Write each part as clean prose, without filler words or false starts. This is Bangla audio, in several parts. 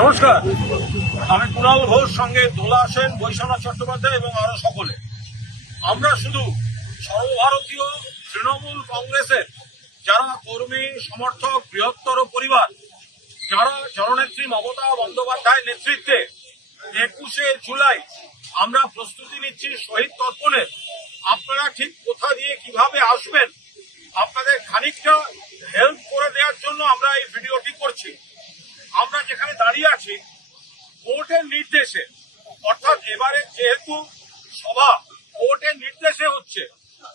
নমস্কার, আমি কুণাল ঘোষ, সঙ্গে দোলা সেন, বৈশ্বনাথ চট্টোপাধ্যায় এবং আরো সকলে। আমরা শুধু সর্বভারতীয় তৃণমূল কংগ্রেসের যারা কর্মী সমর্থক বৃহত্তর পরিবার, যারা জননেত্রী মমতা বন্দ্যোপাধ্যায়ের নেতৃত্বে 21শে জুলাই আমরা প্রস্তুতি নিচ্ছি শহীদ তর্পণের। আপনারা ঠিক কোথা দিয়ে কিভাবে আসবেন, আপনাদের খানিকটা হেল্প করে দেওয়ার জন্য আমরা এই ভিডিওটি করছি। আমরা যেখানে দাঁড়িয়ে আছি কোর্টের নির্দেশে, অর্থাৎ এবারে যেহেতু সভা কোর্টের নির্দেশে হচ্ছে,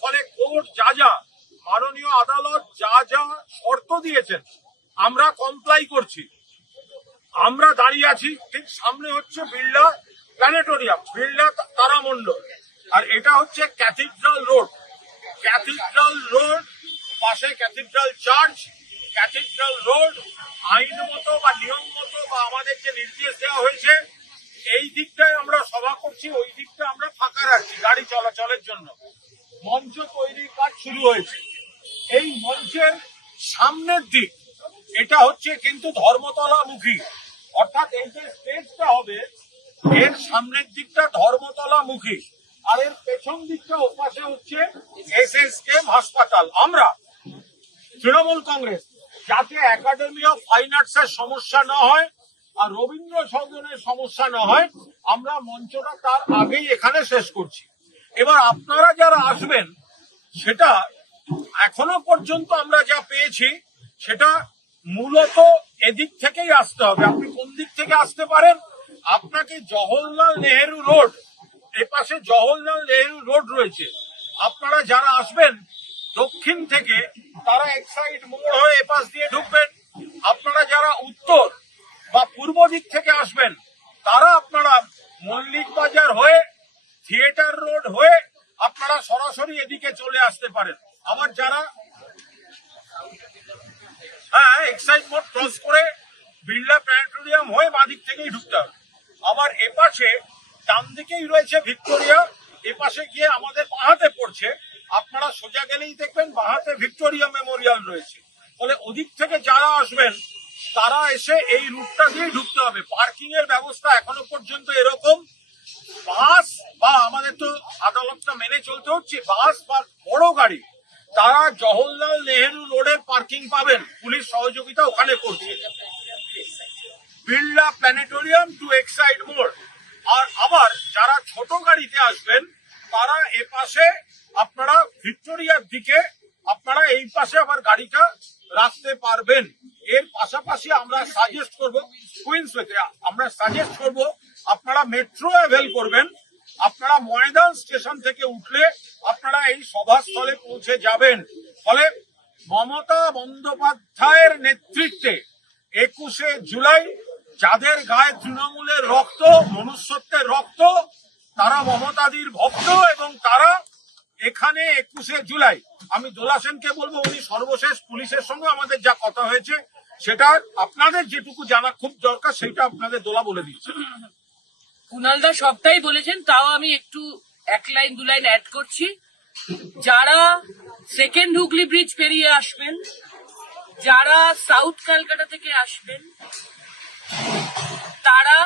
ফলে কোর্ট যা মাননীয় আদালত যা শর্ত দিয়েছেন আমরা কমপ্লাই করছি। আমরা দাঁড়িয়ে আছি ঠিক সামনে হচ্ছে বিড়লা প্ল্যানেটোরিয়াম, বিড়লা তারামণ্ডল, আর এটা হচ্ছে ক্যাথিড্রাল রোড। ক্যাথিড্রাল রোড পাশে ক্যাথিড্রাল চার্চ। ক্যাথিড্রাল রোড আইন মতো বা নিয়ম মতো বা আমাদের যে নির্দেশ দেওয়া হয়েছে এই দিকটায় আমরা সভা করছি, ওই দিকটা আমরা ফাঁকা রাখছি গাড়ি চলাচলের জন্য। মঞ্চ তৈরির কাজ শুরু হয়েছে। এই মঞ্চের সামনের দিক এটা হচ্ছে কিন্তু ধর্মতলা মুখী, অর্থাৎ এই যে স্টেজটা হবে এর সামনের দিকটা ধর্মতলা মুখী, আর এর পেছন দিকটা ওপাশে হচ্ছে SSKM হাসপাতাল। আমরা তৃণমূল কংগ্রেস যাতে একাডেমি অফ ফাইন আর্টস এর সমস্যা না হয় আর রবীন্দ্র সদনের সমস্যা না হয়, আমরা মঞ্চটা তার আগেই এখানে শেষ করছি। এবার আপনারা যারা আসবেন সেটা এখনো পর্যন্ত আমরা যা পেয়েছি সেটা মূলত এদিক থেকেই আসতে হবে। আপনি কোন দিক থেকে আসতে পারেন? আপনাকে জওহরলাল নেহেরু রোড, এপাশে জওহরলাল নেহেরু রোড রয়েছে। আপনারা যারা আসবেন দক্ষিণ থেকে তারা এক্সাইড মোড় হয়ে এপাশ দিয়ে ঢুকবেন। আপনারা যারা উত্তর বা পূর্ব দিক থেকে আসবেন তারা আপনারা মল্লিক বাজার হয়ে থিয়েটার রোড হয়ে আপনারা সরাসরি এদিকে চলে আসতে পারেন। আবার যারা এক্সাইড মোড় ক্রস করে বিড়লা প্ল্যানেটোরিয়াম হয়ে বাঁদিক থেকেই ঢুকতে হবে। আবার এপাশে ডান দিকেই রয়েছে ভিক্টোরিয়া, এপাশে গিয়ে আমাদের বাঁহাতে পড়ছে। আপনারা সোজা গেলেই দেখবেন বাঁহাতে ভিক্টোরিয়া মেমোরিয়াল রয়েছে। ফলে ওদিক থেকে যারা আসবেন তারা এসে এই রুটটা দিয়ে ঢুকতে হবে। পার্কিং এর ব্যবস্থা এখনো পর্যন্ত এরকম, বাস বা আমাদের তো আদালতটা মেনে চলতে হচ্ছে, বাস বা বড় গাড়ি তারা জওহরলাল নেহেরু রোডে পার্কিং পাবেন, পুলিশ সহযোগিতা ওখানে করছে। বিড়লা প্ল্যানেটোরিয়াম টু এক্সাইড মোড়। আর আবার যারা ছোট গাড়িতে আসবেন তারা এ পাশে আপনারা ভিক্টোরিয়ার দিকে আপনারা এই পাশে আবার গাড়িটা রাখতে পারবেন। এর পাশাপাশি আমরা সাজেস্ট করব কুইন্সওয়েতে আমরা সাজেস্ট করব আপনারা মেট্রো অ্যাভেল করবেন। আপনারা ময়দান স্টেশন থেকে উঠলে আপনারা এই সভাস্থলে পৌঁছে যাবেন। ফলে মমতা বন্দ্যোপাধ্যায়ের নেতৃত্বে 21শে জুলাই যাদের গায়ে তৃণমূলের রক্ত, মনুষ্যত্বের রক্ত, তারা মমতাদির ভক্ত এবং তারা এখানে 21শে জুলাই। আমি দোলা সেনকে বলবো উনি সর্বশেষ পুলিশের সঙ্গে আমাদের যা কথা হয়েছে সেটা আপনাদের যেটুকু জানা খুব দরকার সেটা আপনাদের দোলা বলে দিচ্ছে। কুণালদা সবটাই বলেছেন, তাও আমি একটু এক লাইন দু লাইন অ্যাড করছি। যারা সেকেন্ড হুগলি ব্রিজ পেরিয়ে আসবেন, যারা সাউথ ক্যালকাটা থেকে আসবেন, তারা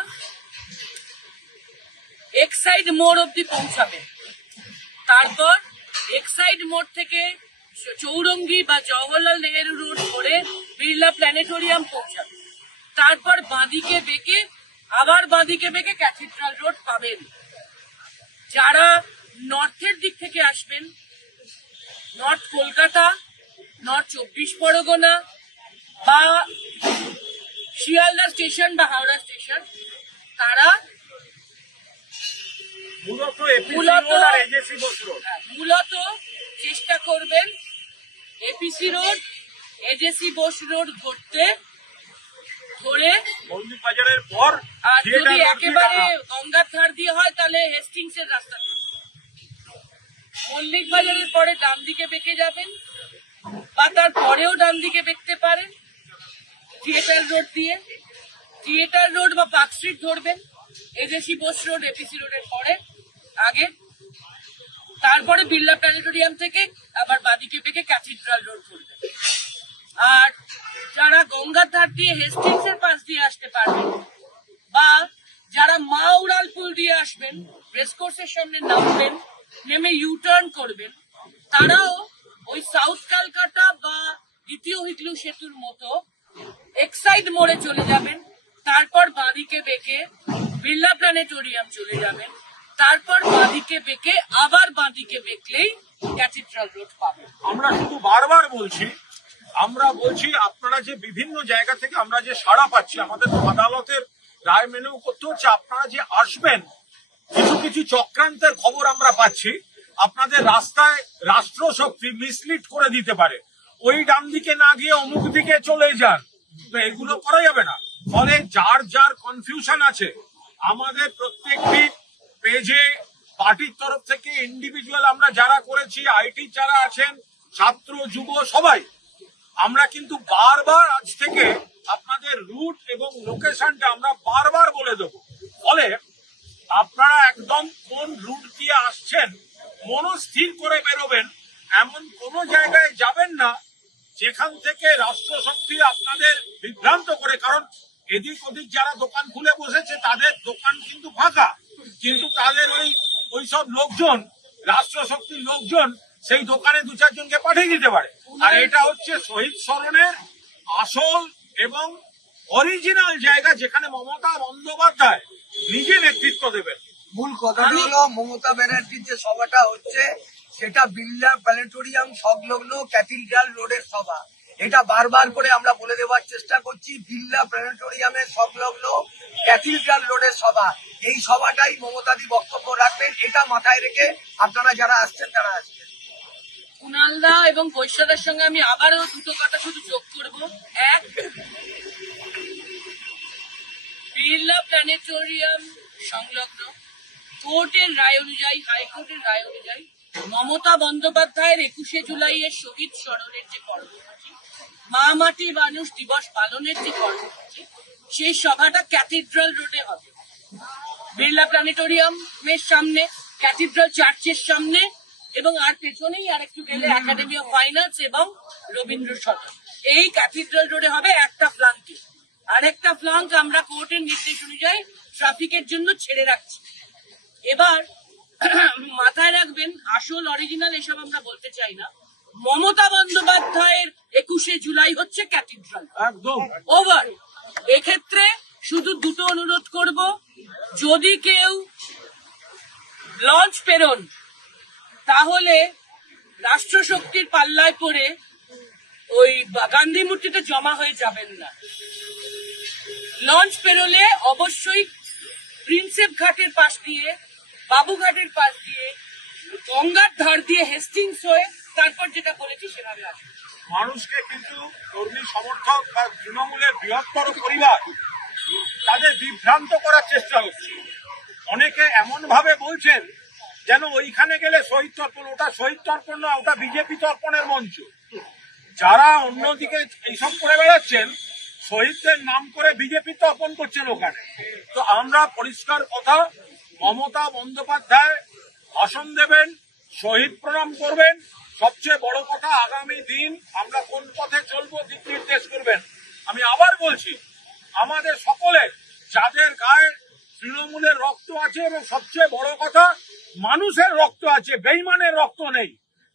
এক্সাইড মোড় অব্দি পৌঁছাবে। তারপর এক্সাইড মোড় থেকে চৌরঙ্গি বা জওহরলাল নেহেরু রোড ধরে বিড়লা প্ল্যানেটোরিয়াম পৌঁছাবে। তারপর বাঁদিকে বেঁকে আবার বাঁদিকে বেঁকে ক্যাথিড্রাল রোড পাবেন। যারা নর্থের দিক থেকে আসবেন, নর্থ কলকাতা, নর্থ 24 পরগনা বা শিয়ালদা স্টেশন বা হাওড়া স্টেশন, তারা মূলত চেষ্টা করবেন APC road, AJC Bose road ধরতে, ধরে মল্লিক বাজারের পর আর যদি একেবারে গঙ্গার ধার দিয়ে হয় তাহলে হেস্টিংস এর রাস্তা, মল্লিক বাজারের পরে ডান দিকে বেঁকে যাবেন বা তার পরেও ডান দিকে বেঁকতে পারেন থিয়েটার রোড দিয়ে। থিয়েটার রোড বা পার্ক স্ট্রিট ধরবেন, এজেসি বোস রোড এপিসি রোডের পরে আগে। তারপরে বিড়লা প্ল্যানেটোরিয়াম থেকে আবার বাদিকে বেঁকে ক্যাথিড্রাল রোড ধরবেন। আর যারা গঙ্গার ধার দিয়ে হেস্টিংস এর পাশ দিয়ে আসতে পারবেন স্কুল দিয়ে আসবেন, রেসকোর্সের সামনে নামবেন, নেমে ইউটার্ন করবেন, তারাও ওই সাউথ ক্যালকাটা বা দ্বিতীয় হিগলু সেতুর মতো এক্সাইড মোড়ে চলে যাবেন, তারপর বাঁদিকে বেঁকে বিড়লা প্ল্যানেটোরিয়াম চলে যাবেন, তারপর বাঁদিকে বেঁকে আবার বাঁদিকে বেঁকলেই ক্যাথিড্রাল রোড পাবেন। আমরা শুধু বারবার বলছি, আমরা বলছি আপনারা যে বিভিন্ন জায়গা থেকে আমরা যে সাড়া পাচ্ছি, আমাদের তো আদালতের রায় মেনেও করতে হচ্ছে, আপনারা যে আসবেন, কিছু কিছু চক্রান্তের খবর আমরা পাচ্ছি, আপনাদের রাস্তায় রাষ্ট্রশক্তি মিসলিড করে দিতে পারে, ওই ডান দিকে না গিয়ে অমুক দিকে চলে যান, তো এগুলো করা যাবে না। ফলে যার যার কনফিউশন আছে, আমাদের প্রত্যেকটি পেজে পার্টির তরফ থেকে ইন্ডিভিজুয়াল আমরা যারা করেছি, আইটি যারা আছেন, ছাত্র যুব সবাই, আমরা কিন্তু বারবার আজ থেকে আপনাদের রুট এবং লোকেশনটা আমরা বারবার বলে দেবো। ফলে আপনারা একদম কোন রুট দিয়ে আসছেন মনস্থির করে বেরোবেন, এমন কোনো জায়গায় যাবেন না যেখান থেকে রাষ্ট্রশক্তি আপনাদের বিভ্রান্ত করে। কারণ এদিক ওদিক যারা দোকান খুলে বসেছে তাদের দোকান কিন্তু ফাঁকা, কিন্তু তাদের ওই সব লোকজন, রাষ্ট্রশক্তির লোকজন সেই দোকানে দু চারজনকে পাঠিয়ে দিতে পারে। আর এটা হচ্ছে শহীদ স্মরণের আসল এবং অরিজিনাল জায়গা, যেখানে মমতা বন্দ্যোপাধ্যায় নিজে নেতৃত্ব দেবেন। মূল কথাটা হলো মমতা ব্যানার্জির যে সভাটা হচ্ছে সেটা বিড়লা প্ল্যানেটোরিয়াম সংলগ্ন ক্যাথিড্রাল রোডের সভা। এটা বারবার করে আমরা বলে দেওয়ার চেষ্টা করছি, বিড়লা প্ল্যানেটোরিয়ামের সংলগ্ন ক্যাথিড্রাল রোডের সভা। এই সভাটাই মমতাদি বক্তব্য রাখবেন, এটা মাথায় রেখে আপনারা যারা আসছেন তারা আসছেন। কুণালদা এবং বৈশ্যদার সঙ্গে আমি আবারও দুটো কথা শুধু যোগ করব। এক, বিড়লা প্ল্যানেটোরিয়াম সংলগ্ন কোর্টের রায় অনুযায়ী, হাইকোর্টের রায় অনুযায়ী মমতা বন্দ্যোপাধ্যায়ের 21শে জুলাইয়ের শহীদ স্মরণের যে কর্মসূচি, মা মাটি মানুষ দিবস পালনের যে কর্মসূচি, সেই সভাটা ক্যাথিড্রাল রোডে হবে, বিড়লা প্ল্যানেটোরিয়ামের সামনে, ক্যাথিড্রাল চার্চের সামনে, এবং আর পেছনেই আর একটু গেলে একাডেমি অফ ফাইন আর্টস এবং রবীন্দ্র সদন। এই ক্যাথিড্রাল রোডে হবে একটা ফ্লাঙ্কে, আর একটা ফ্লাঙ্ক আমরা কোর্টের নির্দেশ অনুযায়ী ট্রাফিকের জন্য ছেড়ে রাখছি। এবার মাথায় রাখবেন, আসল অরিজিনাল এসব আমরা বলতে চাই না, মমতা বন্দ্যোপাধ্যায়ের 21শে জুলাই হচ্ছে ক্যাথিড্রাল। একদম ওভার। এক্ষেত্রে শুধু দুটো অনুরোধ করব, যদি কেউ লঞ্চ পেরোন তাহলে রাষ্ট্রশক্তির পাল্লায় পড়ে ওই গান্ধী মূর্তিতে জমা হয়ে যাবেন না। লঞ্চ পেরোলে অবশ্যই প্রিন্সেপ ঘাটের পাশ দিয়ে, বাবুঘাটের পাশ দিয়ে, গঙ্গার ধার দিয়ে হেস্টিংস হয়ে তারপর যেটা বলেছি সেভাবে আসবে। মানুষকে কিন্তু কর্মী সমর্থক বা তৃণমূলের বৃহত্তর পরিবার তাদের বিভ্রান্ত করার চেষ্টা হচ্ছে। অনেকে এমন ভাবে বলছেন যেন ওইখানে গেলে শহীদ তর্পণ, ওটা শহীদ তর্পণ না, ওটা বিজেপি তর্পণের মঞ্চ। যারা অন্যদিকে এইসব করে বেড়াচ্ছেন, শহীদদের নাম করে বিজেপি তর্পণ করছেন ওখানে। তো আমরা পরিষ্কার কথা, মমতা বন্দ্যোপাধ্যায় ভাষণ দেবেন, শহীদ প্রণাম করবেন, সবচেয়ে বড় কথা আগামী দিন আমরা কোন পথে চলবো দিক নির্দেশ করবেন। আমি আবার বলছি, আমাদের সকলের যাদের গায়ে তৃণমূলের রক্ত আছে এবং সবচেয়ে বড় কথা মানুষের রক্ত আছে, বেইমানের রক্ত নেই,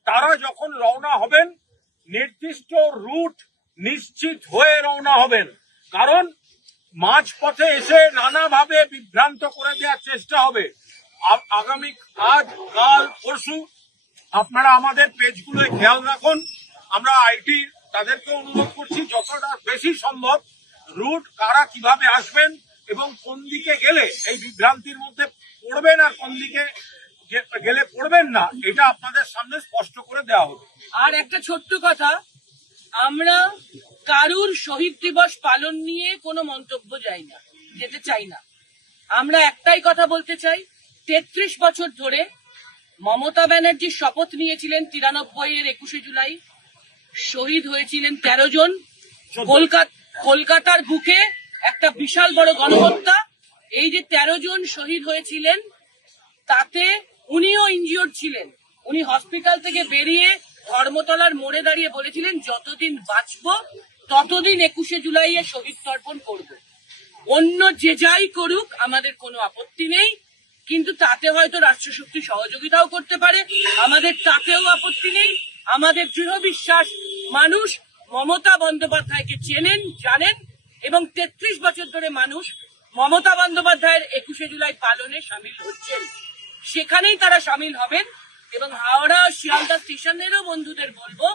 তারা যখন রওনা হবেন নির্দিষ্ট রুট নিশ্চিত হয়ে রওনা হবেন। কারণ মাঝপথে এসে নানাভাবে বিভ্রান্ত করে দেওয়ার চেষ্টা হবে। আগামী আজ কাল পরশু আপনারা আমাদের পেজগুলোয় খেয়াল রাখুন। আমরা আইটি তাদেরকে অনুরোধ করছি যতটা বেশি সম্ভব রুট কারা কিভাবে আসবেন এবং কোন দিকে গেলে এই বিভ্রান্তির মধ্যে পড়বেন আর কোন দিকে গেলে পড়বেন না, এটা আপনাদের সামনে স্পষ্ট করে দেওয়া হবে। আর একটা ছোট্ট কথা, আমরা কারুর শহীদ দিবস পালন নিয়ে কোনো মন্তব্য যেতে চাই না। আমরা একটাই কথা বলতে চাই, 33 বছর ধরে মমতা ব্যানার্জি শপথ নিয়েছিলেন 93-এর 21শে জুলাই, শহীদ হয়েছিলেন 13 জন। কলকাতার বুকে একটা বিশাল বড় গণহত্যা। এই যে 13 জন শহীদ হয়েছিলেন তাতে উনিও ইনজিওর্ড ছিলেন। উনি হসপিটাল থেকে বেরিয়ে ধর্মতলার মোড়ে দাঁড়িয়ে বলেছিলেন, যতদিন বাঁচবো ততদিন 21শে জুলাইয়ে শহীদ তর্পণ করব। অন্য যে যাই করুক আমাদের কোনো আপত্তি নেই, কিন্তু তাতে হয়তো রাষ্ট্রশক্তি সহযোগিতাও করতে পারে, আমাদের তাতেও আপত্তি নেই। আমাদের দৃঢ় বিশ্বাস মানুষ মমতা বন্দ্যোপাধ্যায়কে চেনেন, জানেন, এবং ৩৩ বছর ধরে মানুষ মমতা বন্দ্যোপাধ্যায়ের ২১শে জুলাই পালনে সামিল হচ্ছেন, সেখানেই তারা সামিল হবেন। এবং হাওড়া শিয়ালদা স্টেশনেরও বন্ধুদের বলবো,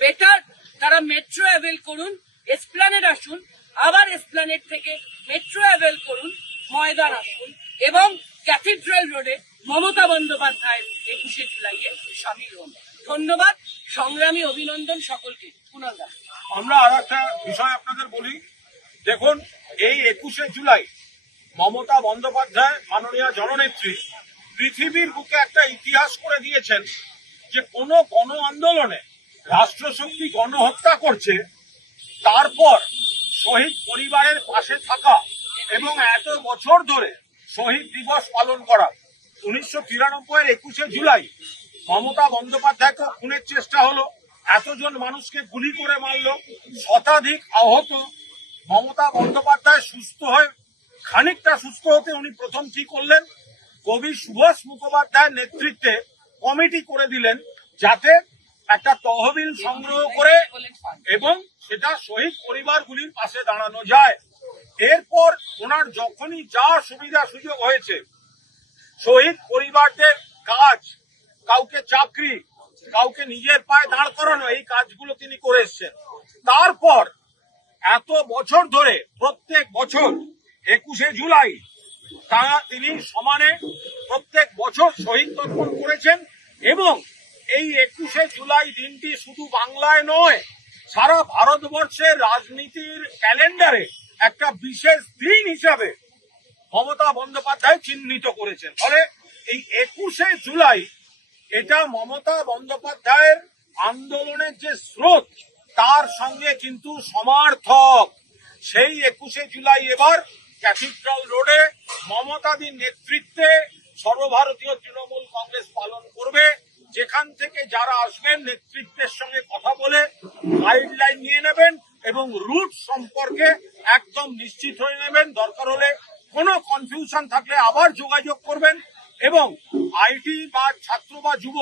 বেটার তারা মেট্রো অ্যাভেল করুন, এসপ্ল্যানেড আসুন, আবার এসপ্ল্যানেড থেকে মেট্রো অ্যাভেল করুন, ময়দান আসুন এবং ক্যাথিড্রাল রোডে মমতা বন্দ্যোপাধ্যায়ের ২১শে জুলাইয়ে সামিল হন। ধন্যবাদ, সংগ্রামী অভিনন্দন সকলকে। পুনর্বার আমরা আর একটা বিষয় আপনাদের বলি, দেখুন এই ২১শে জুলাই মমতা বন্দ্যোপাধ্যায় মাননীয় জননেত্রী পৃথিবীর বুকে একটা ইতিহাস করে দিয়েছেন যে কোনো গণ আন্দোলনে রাষ্ট্রশক্তি গণহত্যা করছে, তারপর শহীদ পরিবারের পাশে থাকা এবং এত বছর ধরে শহীদ দিবস পালন করা। ১৯৯৩-এর ২১শে জুলাই মমতা বন্দ্যোপাধ্যায়কে খুনের চেষ্টা হলো, এতজন মানুষকে গুলি করে মারলো, শতাধিক আহত। মমতা বন্দ্যোপাধ্যায় সুস্থ হয়ে খানিকটা সুস্থ হতে উনি প্রথম কি করলেন, কবি সুভাষ মুখোপাধ্যায়ের নেতৃত্বে কমিটি করে দিলেন যাতে একটা তহবিল সংগ্রহ করে এবং সেটা শহীদ পরিবারগুলির পাশে দাঁড়ানো যায়। এরপর ওনার যখনই যা সুবিধা সুযোগ হয়েছে, শহীদ পরিবারদের কাজ, কাউকে চাকরি, কাউকে নিজের পায়ে দাঁড় করানো, এই কাজগুলো তিনি করে এসছেন। তারপর এত বছর ধরে প্রত্যেক বছর ২১শে জুলাই তিনি সমানে প্রত্যেক বছর শহীদ তর্পণ করেছেন এবং এই ২১শে জুলাই দিনটি শুধু বাংলায় নয়, সারা ভারতবর্ষের রাজনীতির ক্যালেন্ডারে একটা বিশেষ দিন হিসাবে মমতা বন্দ্যোপাধ্যায় চিহ্নিত করেছেন। ফলে এই ২১শে জুলাই এটা মমতা বন্দ্যোপাধ্যায়ের আন্দোলনের যে স্রোত তার সঙ্গে কিন্তু সমার্থক। সেই ২১শে জুলাই এবার ক্যাথিড্রাল রোডে মমতাদির নেতৃত্বে সর্বভারতীয় তৃণমূল কংগ্রেস পালন করবে, যেখান থেকে যারা আসবেন নেতৃত্বের সঙ্গে কথা বলে গাইডলাইন নিয়ে নেবেন এবং রুট সম্পর্কে একদম নিশ্চিত হয়ে নেবেন। দরকার হলে কোনো কনফিউশন থাকলে আবার যোগাযোগ করবেন এবং আইটি বা ছাত্র বা যুব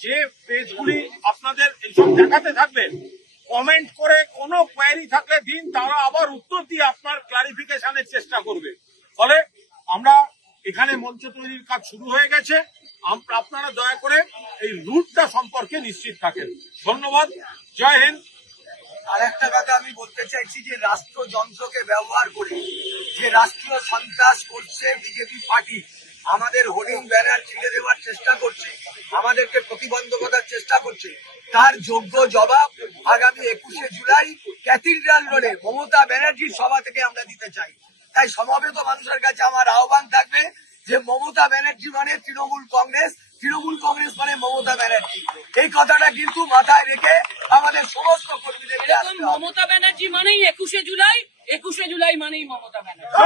যে পেজগুলি আপনাদের এইসব দেখাতে থাকবে, কমেন্ট করে কোনো কোয়ারি থাকলে দিন, তারা আবার উত্তর দিয়ে আপনার ক্লারিফিকেশনের চেষ্টা করবে। ফলে আমরা এখানে মঞ্চ তৈরির কাজ শুরু হয়ে গেছে, আপনারা দয়া করে এই রুটটা সম্পর্কে নিশ্চিত থাকেন। ধন্যবাদ, জয় হিন্দ। আর একটা কথা আমি বলতে চাইছি যে রাষ্ট্রযন্ত্রকে ব্যবহার করে যে রাষ্ট্রীয় সন্ত্রাস করছে বিজেপি পার্টি, আমাদের হোর্ডিং ব্যানার ছিঁড়ে দেওয়ার চেষ্টা করছে, আমাদেরকে প্রতিবন্ধকতার চেষ্টা করছে, তার যোগ্য জবাব আগামী ২১শে জুলাই ক্যাথিড্রাল রোডে মমতা ব্যানার্জির সভা থেকে আমরা দিতে চাই। তাই সমবেত মানুষের কাছে আমার আহ্বান থাকবে যে মমতা ব্যানার্জি মানে তৃণমূল কংগ্রেস, তৃণমূল কংগ্রেস মানে মমতা ব্যানার্জি, এই কথাটা কিন্তু মাথায় রেখে আমাদের সমস্ত কর্মীদের এরকম মমতা ব্যানার্জি মানেই ২১শে জুলাই, ২১শে জুলাই মানেই মমতা ব্যানার্জি।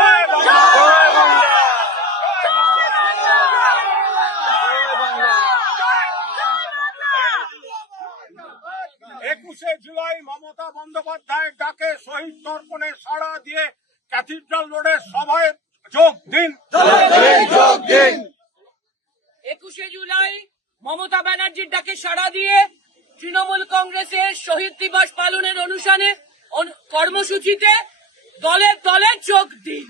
২১শে জুলাই মমতা বন্দ্যোপাধ্যায়ের ডাকে শহীদ তর্পণে সাড়া দিয়ে ক্যাথিড্রাল রোডের সভায় যোগ দিন। ২১শে জুলাই মমতা ব্যানার্জির ডাকে সাড়া দিয়ে তৃণমূল কংগ্রেসের শহীদ দিবস পালনের অনুষ্ঠানে কর্মসূচিতে দলে দলে যোগ দিন।